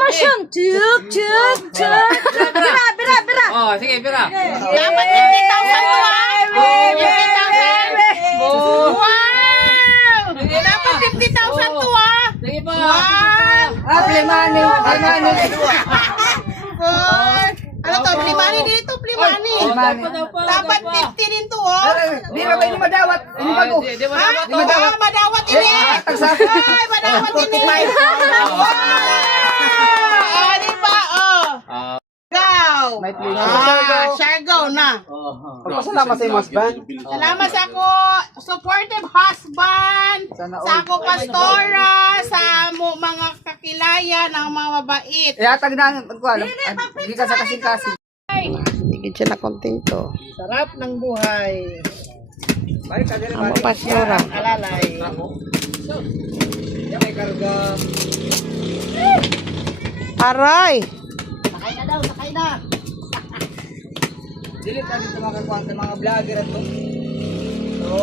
promotion. Tuk, tuk, tuk. Bira. Oh, sige, pira. Dapat 50,000 to ah. 50,000. Wow! Dapat 50,000 to ah. Sige pa. Wow! Plimani. Ano to? Plimani dito, plimani. Dapat 50 din to oh. Di ba ini madawat? Ini bago. Di ba dapat to? Madawat ini. Ay, madawat ini. Oh, di ba? Oh. Go! May play. Siargao na. Pagpasalamat sa imong husband. Salamat sa ako supportive husband, Sana all. sa ako pastora, sa mo mga kakilaya ng mga mabait. Ihatag na ko alam. Hindi ka sa kasing-kasing. Higit siya na kontento. Sarap ng buhay. Balik ka dire Ang pastora. alalay. May karga. Aray! Sakay na. Dili ka dito makakuha sa mga vlogger at to. So,